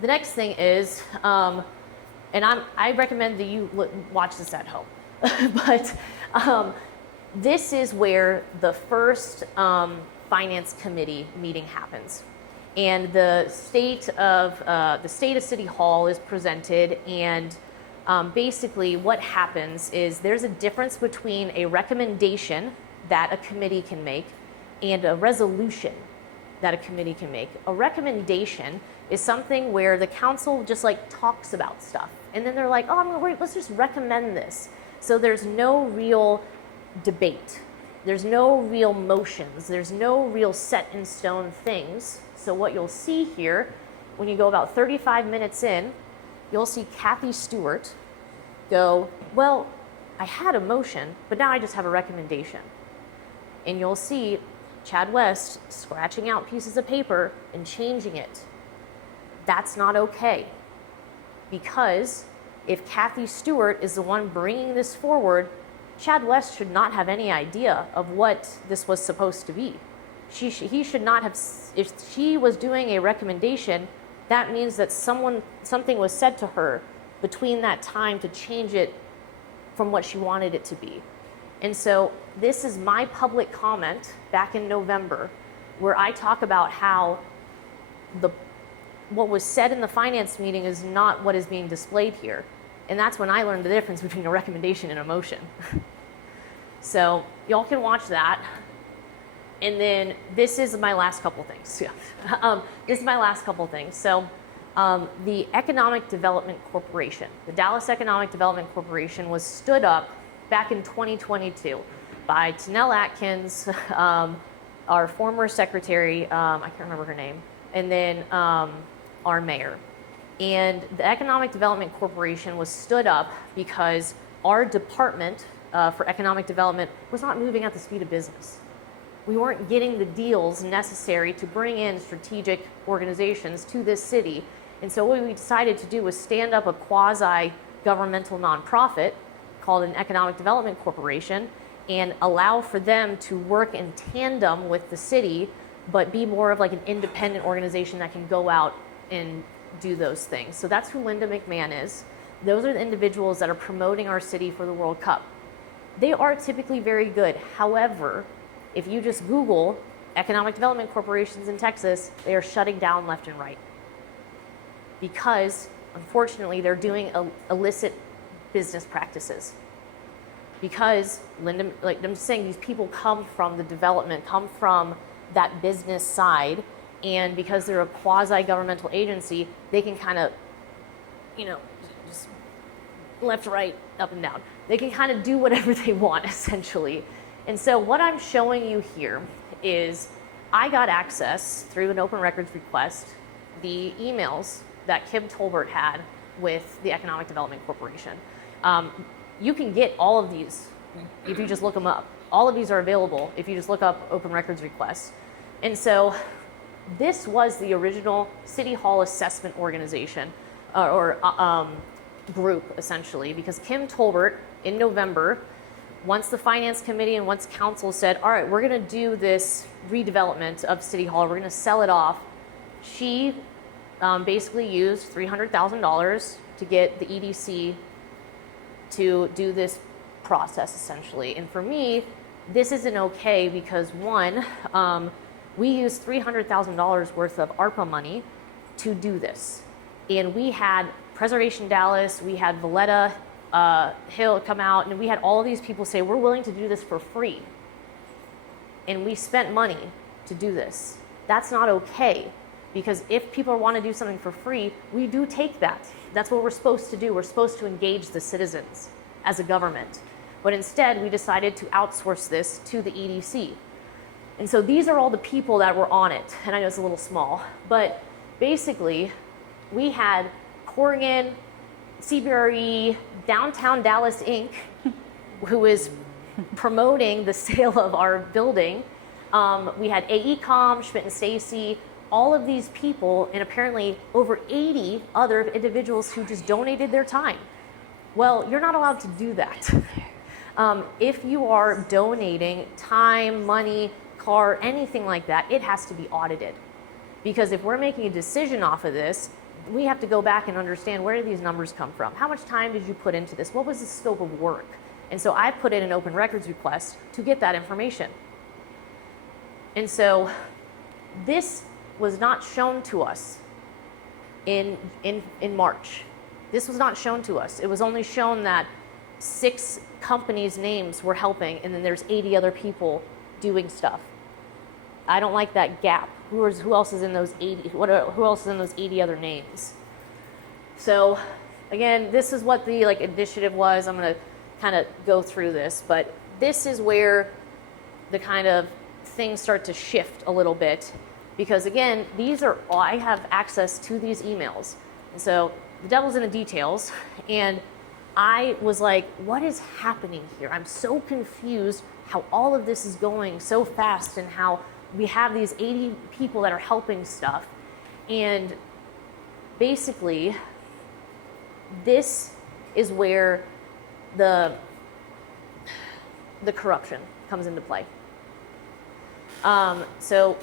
The next thing is, and I recommend that you watch this at home, but this is where the first Finance Committee meeting happens. And the state of City Hall is presented, and basically what happens is there's a difference between a recommendation that a committee can make and a resolution that a committee can make. A recommendation is something where the council just talks about stuff, and then they're like, oh, let's just recommend this. So there's no real debate. There's no real motions. There's no real set in stone things. So what you'll see here, when you go about 35 minutes in, you'll see Kathy Stewart go, well, I had a motion, but now I just have a recommendation. And you'll see Chad West scratching out pieces of paper and changing it. That's not okay. Because if Kathy Stewart is the one bringing this forward, Chad West should not have any idea of what this was supposed to be. He should not have, if she was doing a recommendation, that means that something was said to her between that time to change it from what she wanted it to be. And so this is my public comment back in November, where I talk about how what was said in the finance meeting is not what is being displayed here. And that's when I learned the difference between a recommendation and a motion. So y'all can watch that. And then this is my last couple things. Yeah. This is my last couple things. So the Economic Development Corporation, the Dallas Economic Development Corporation, was stood up back in 2022 by Tanel Atkins, our former secretary, I can't remember her name, and then our mayor. And the Economic Development Corporation was stood up because our department for economic development was not moving at the speed of business. We weren't getting the deals necessary to bring in strategic organizations to this city. And so what we decided to do was stand up a quasi-governmental nonprofit called an Economic Development Corporation and allow for them to work in tandem with the city, but be more of an independent organization that can go out and do those things. So that's who Linda McMahon is. Those are the individuals that are promoting our city for the World Cup. They are typically very good. However, if you just Google economic development corporations in Texas, they are shutting down left and right. Because, unfortunately, they're doing illicit business practices. Because, Linda, I'm just saying, these people come from the development, come from that business side, and because they're a quasi-governmental agency, they can kind of, just left, right, up and down. They can kind of do whatever they want, essentially. And so what I'm showing you here is I got access through an open records request, the emails that Kim Tolbert had with the Economic Development Corporation. You can get all of these if you just look them up. All of these are available if you just look up open records requests. And so this was the original City Hall assessment organization or group, essentially, because Kim Tolbert in November, once the Finance Committee and once Council said, all right, we're going to do this redevelopment of City Hall, we're going to sell it off, she basically used $300,000 to get the EDC to do this process, essentially. And for me, this isn't okay because, one, we used $300,000 worth of ARPA money to do this. And we had Preservation Dallas, we had Valletta, he'll come out, and we had all these people say, we're willing to do this for free. And we spent money to do this. That's not okay, because if people want to do something for free, we do take that. That's what we're supposed to do. We're supposed to engage the citizens as a government. But instead, we decided to outsource this to the EDC. And so these are all the people that were on it. And I know it's a little small, but basically, we had Corrigan, CBRE, Downtown Dallas Inc., who is promoting the sale of our building. We had AECOM, Schmidt and Stacy, all of these people, and apparently over 80 other individuals who just donated their time. Well, you're not allowed to do that. If you are donating time, money, car, anything like that, it has to be audited. Because if we're making a decision off of this, we have to go back and understand, where did these numbers come from? How much time did you put into this? What was the scope of work? And so I put in an open records request to get that information. And so this was not shown to us in March. This was not shown to us. It was only shown that 6 companies' names were helping, and then there's 80 other people doing stuff. I don't like that gap. Who else is in those 80? Who else is in those 80 other names? So, again, this is what the initiative was. I'm going to kind of go through this, but this is where the kind of things start to shift a little bit, because again, I have access to these emails, and so the devil's in the details. And I was like, what is happening here? I'm so confused how all of this is going so fast, and how we have these 80 people that are helping stuff. And basically, this is where the corruption comes into play. So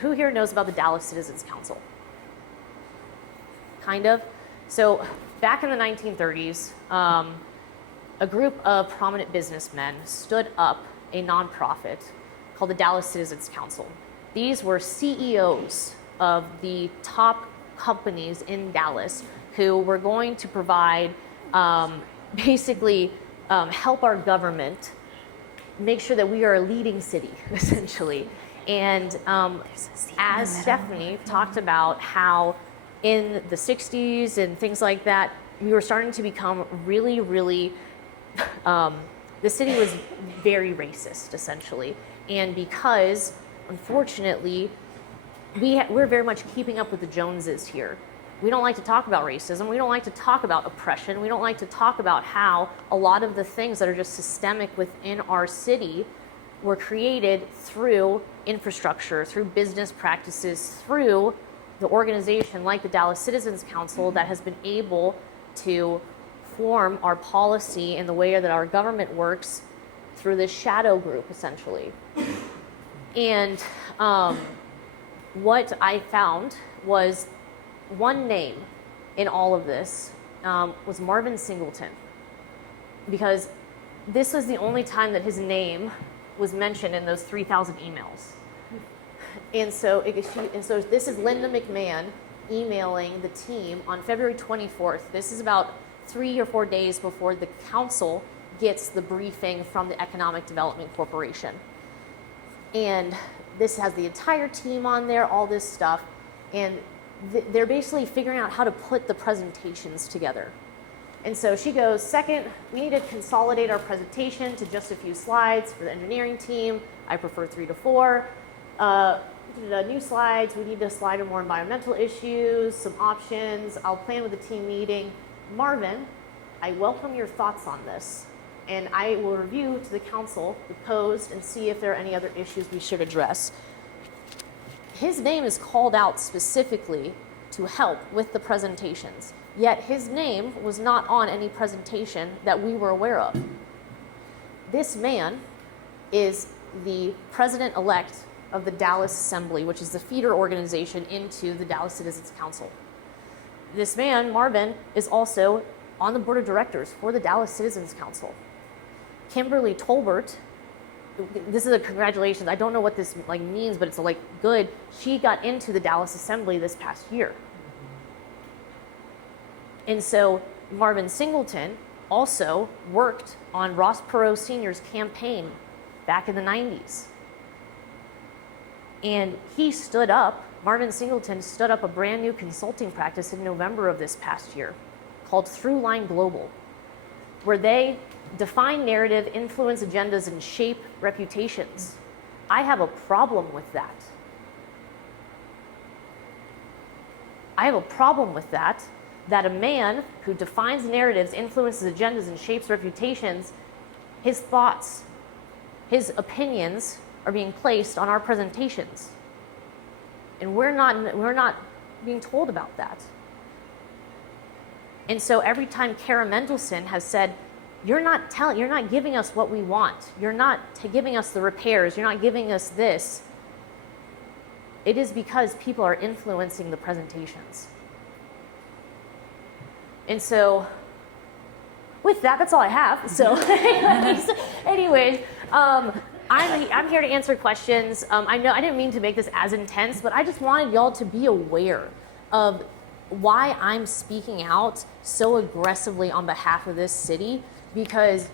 who here knows about the Dallas Citizens Council? Kind of. So back in the 1930s, a group of prominent businessmen stood up a nonprofit called the Dallas Citizens Council. These were CEOs of the top companies in Dallas who were going to provide, help our government make sure that we are a leading city, essentially. And as Stephanie talked about how in the 60s and things like that, we were starting to become really, really, the city was very racist, essentially. And because, unfortunately, we're very much keeping up with the Joneses here. We don't like to talk about racism. We don't like to talk about oppression. We don't like to talk about how a lot of the things that are just systemic within our city were created through infrastructure, through business practices, through the organization like the Dallas Citizens Council that has been able to form our policy and the way that our government works through this shadow group, essentially. And what I found was one name in all of this was Marvin Singleton, because this was the only time that his name was mentioned in those 3,000 emails. And so this is Linda McMahon emailing the team on February 24th. This is about 3 or 4 days before the council gets the briefing from the Economic Development Corporation. And this has the entire team on there, all this stuff, and they're basically figuring out how to put the presentations together. And so she goes, second, we need to consolidate our presentation to just a few slides for the engineering team. I prefer 3 to 4. New slides, we need to slide in more environmental issues, some options. I'll plan with the team meeting. Marvin, I welcome your thoughts on this, and I will review to the council the posed and see if there are any other issues we should address. His name is called out specifically to help with the presentations, yet his name was not on any presentation that we were aware of. This man is the president-elect of the Dallas Assembly, which is the feeder organization into the Dallas Citizens Council. This man, Marvin, is also on the board of directors for the Dallas Citizens Council. Kimberly Tolbert, this is a congratulations. I don't know what this means, but it's good. She got into the Dallas Assembly this past year. And so Marvin Singleton also worked on Ross Perot Sr.'s campaign back in the 90s. And he stood up, Marvin Singleton stood up a brand new consulting practice in November of this past year called Throughline Global, where they define narrative, influence agendas, and shape reputations. I have a problem with that. I have a problem with that a man who defines narratives, influences agendas, and shapes reputations, his thoughts, his opinions are being placed on our presentations. And we're not being told about that. And so every time Kara Mendelsohn has said, you're not giving us what we want. You're not giving us the repairs. You're not giving us this. It is because people are influencing the presentations. And so with that, that's all I have. So anyways, I'm here to answer questions. I know I didn't mean to make this as intense, but I just wanted y'all to be aware of why I'm speaking out so aggressively on behalf of this city, because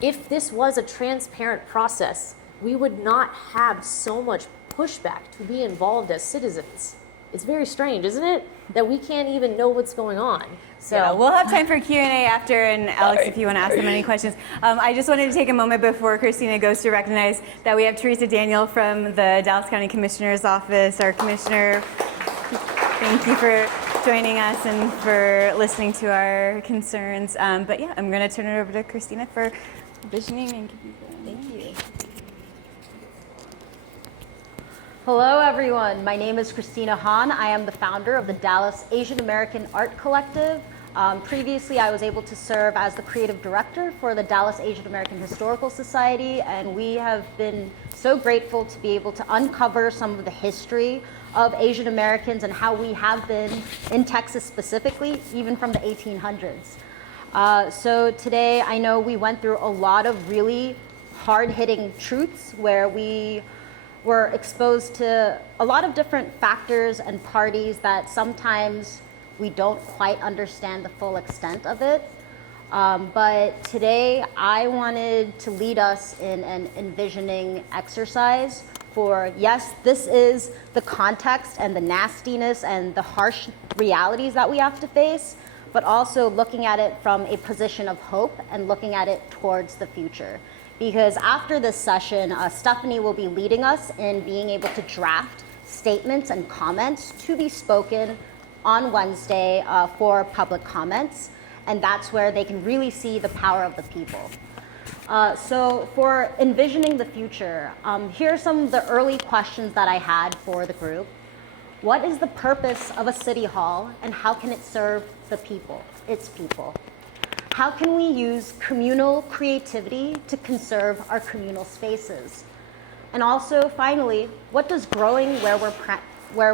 if this was a transparent process, we would not have so much pushback to be involved as citizens. It's very strange, isn't it? That we can't even know what's going on. So yeah, we'll have time for Q&A after, and Alex, if you want to ask them any questions. I just wanted to take a moment before Christina goes to recognize that we have Teresa Daniel from the Dallas County Commissioner's Office, our commissioner. Thank you for joining us and for listening to our concerns. But yeah, I'm going to turn it over to Christina for visioning and thank you. Hello, everyone. My name is Christina Hahn. I am the founder of the Dallas Asian American Art Collective. Previously, I was able to serve as the creative director for the Dallas Asian American Historical Society, and we have been so grateful to be able to uncover some of the history of Asian Americans and how we have been in Texas specifically, even from the 1800s. So today, I know we went through a lot of really hard-hitting truths where we were exposed to a lot of different factors and parties that sometimes we don't quite understand the full extent of it. But today I wanted to lead us in an envisioning exercise for, yes, this is the context and the nastiness and the harsh realities that we have to face, but also looking at it from a position of hope and looking at it towards the future. Because after this session, Stephanie will be leading us in being able to draft statements and comments to be spoken on Wednesday for public comments. And that's where they can really see the power of the people. So for envisioning the future, here are some of the early questions that I had for the group. What is the purpose of a city hall and how can it serve the people, its people? How can we use communal creativity to conserve our communal spaces? And also, finally, what does growing where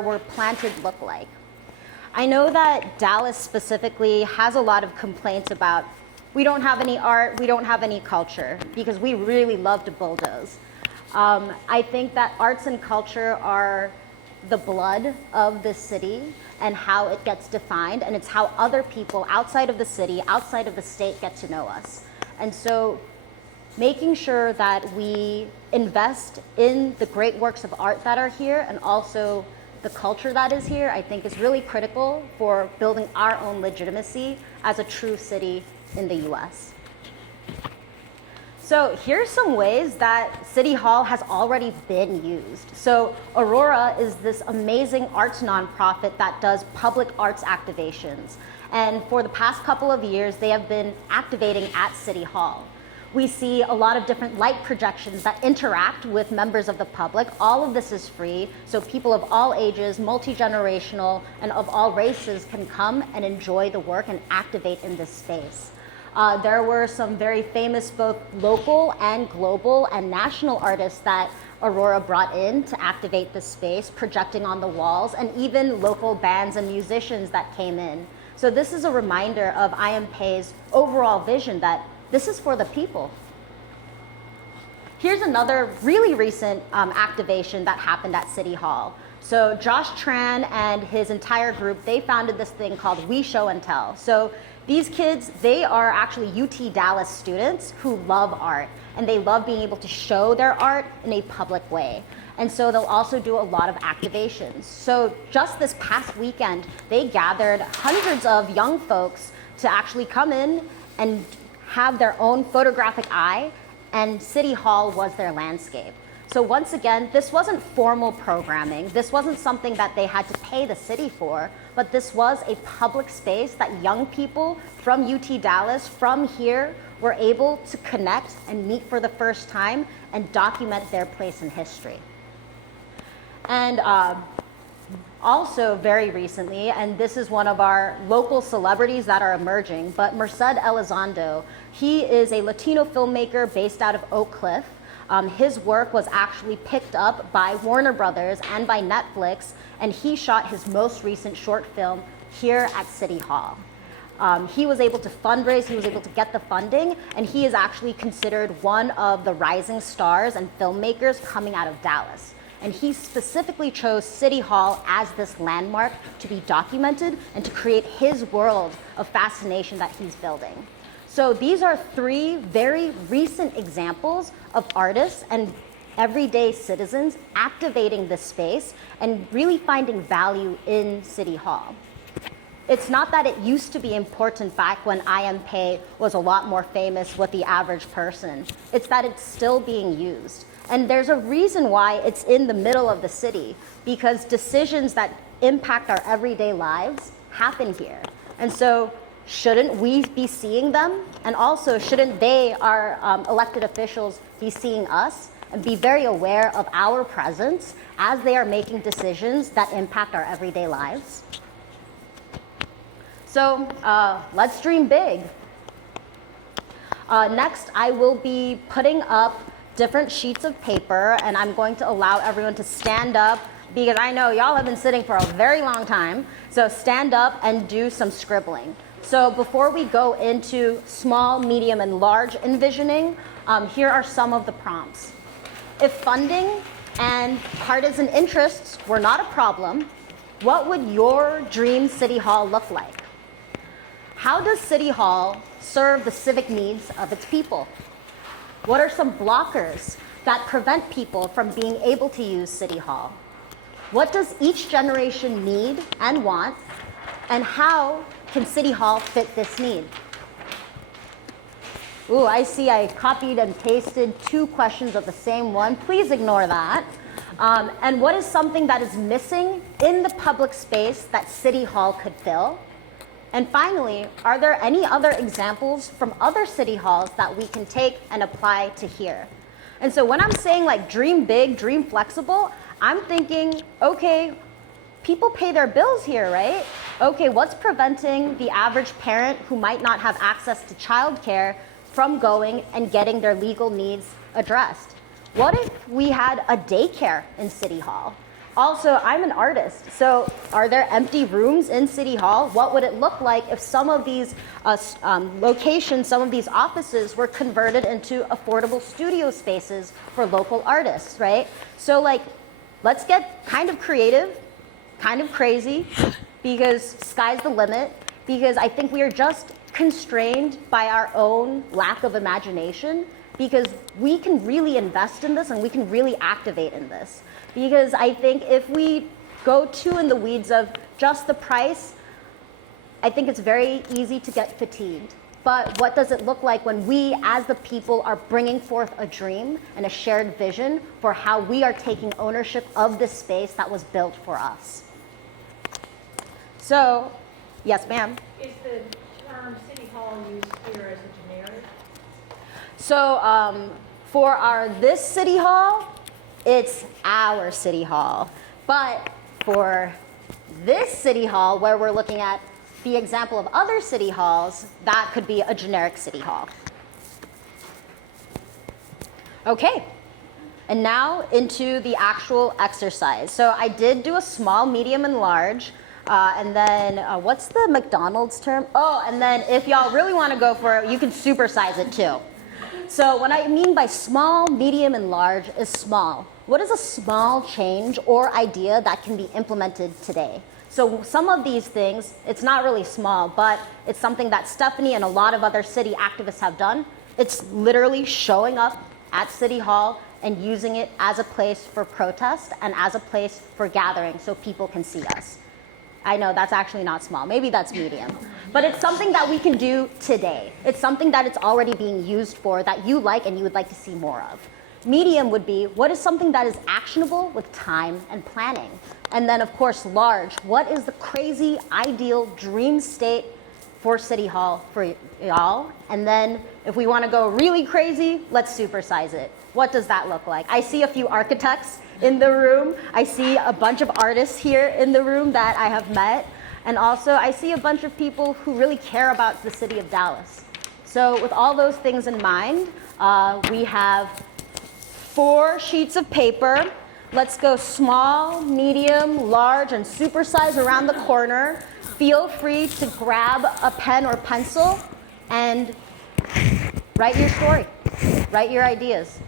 we're planted look like? I know that Dallas specifically has a lot of complaints about we don't have any art, we don't have any culture, because we really love to bulldoze. I think that arts and culture are the blood of this city and how it gets defined, and it's how other people outside of the city, outside of the state get to know us. And so making sure that we invest in the great works of art that are here and also the culture that is here, I think is really critical for building our own legitimacy as a true city in the US. So here's some ways that City Hall has already been used. So Aurora is this amazing arts nonprofit that does public arts activations. And for the past couple of years, they have been activating at City Hall. We see a lot of different light projections that interact with members of the public. All of this is free, so people of all ages, multi-generational, and of all races can come and enjoy the work and activate in this space. There were some very famous both local and global and national artists that Aurora brought in to activate the space, projecting on the walls, and even local bands and musicians that came in. So this is a reminder of IMPA's overall vision that this is for the people. Here's another really recent activation that happened at City Hall. So Josh Tran and his entire group, they founded this thing called We Show and Tell. So these kids, they are actually UT Dallas students who love art, and they love being able to show their art in a public way. And so they'll also do a lot of activations. So just this past weekend, they gathered hundreds of young folks to actually come in and have their own photographic eye, and City Hall was their landscape. So once again, this wasn't formal programming. This wasn't something that they had to pay the city for, but this was a public space that young people from UT Dallas, from here, were able to connect and meet for the first time and document their place in history. And also very recently, and this is one of our local celebrities that are emerging, but Merced Elizondo, he is a Latino filmmaker based out of Oak Cliff. His work was actually picked up by Warner Brothers and by Netflix, and he shot his most recent short film here at City Hall. He was able to fundraise, he was able to get the funding, and he is actually considered one of the rising stars and filmmakers coming out of Dallas. And he specifically chose City Hall as this landmark to be documented and to create his world of fascination that he's building. So these are three very recent examples of artists and everyday citizens activating this space and really finding value in City Hall. It's not that it used to be important back when IMPay was a lot more famous with the average person. It's that it's still being used. And there's a reason why it's in the middle of the city, because decisions that impact our everyday lives happen here. And so shouldn't we be seeing them? And also, shouldn't they, our elected officials, be seeing us and be very aware of our presence as they are making decisions that impact our everyday lives? So let's dream big. Next, I will be putting up different sheets of paper, and I'm going to allow everyone to stand up because I know y'all have been sitting for a very long time. So stand up and do some scribbling. So before we go into small, medium, and large envisioning, here are some of the prompts. If funding and partisan interests were not a problem, what would your dream City Hall look like? How does City Hall serve the civic needs of its people? What are some blockers that prevent people from being able to use City Hall? What does each generation need and want? And how can City Hall fit this need? Ooh, I see I copied and pasted 2 questions of the same one. Please ignore that. And what is something that is missing in the public space that City Hall could fill? And finally, are there any other examples from other city halls that we can take and apply to here? And so when I'm saying like dream big, dream flexible, I'm thinking, okay, people pay their bills here, right? Okay, what's preventing the average parent who might not have access to childcare from going and getting their legal needs addressed? What if we had a daycare in City Hall? Also, I'm an artist, so are there empty rooms in City Hall? What would it look like if some of these locations, some of these offices were converted into affordable studio spaces for local artists, right? So like, let's get kind of creative, kind of crazy, because sky's the limit, because I think we are just constrained by our own lack of imagination, because we can really invest in this and we can really activate in this. Because I think if we go too in the weeds of just the price, I think it's very easy to get fatigued. But what does it look like when we, as the people, are bringing forth a dream and a shared vision for how we are taking ownership of this space that was built for us? So, yes, ma'am? Is the term City Hall used here as a generic? So for this City Hall, it's our City Hall. But for this City Hall, where we're looking at the example of other City Halls, that could be a generic City Hall. Okay, and now into the actual exercise. So I did do a small, medium, and large. And then what's the McDonald's term? Oh, and then if y'all really want to go for it, you can supersize it too. So what I mean by small, medium, and large is small. What is a small change or idea that can be implemented today? So some of these things, it's not really small, but it's something that Stephanie and a lot of other city activists have done. It's literally showing up at City Hall and using it as a place for protest and as a place for gathering so people can see us. I know that's actually not small, maybe that's medium. But it's something that we can do today. It's something that it's already being used for that you like and you would like to see more of. Medium would be, what is something that is actionable with time and planning? And then of course, large, what is the crazy, ideal, dream state for City Hall for y'all? And then if we wanna go really crazy, let's supersize it. What does that look like? I see a few architects in the room. I see a bunch of artists here in the room that I have met. And also I see a bunch of people who really care about the city of Dallas. So with all those things in mind, we have 4 sheets of paper. Let's go small, medium, large, and supersize around the corner. Feel free to grab a pen or pencil and write your story, write your ideas.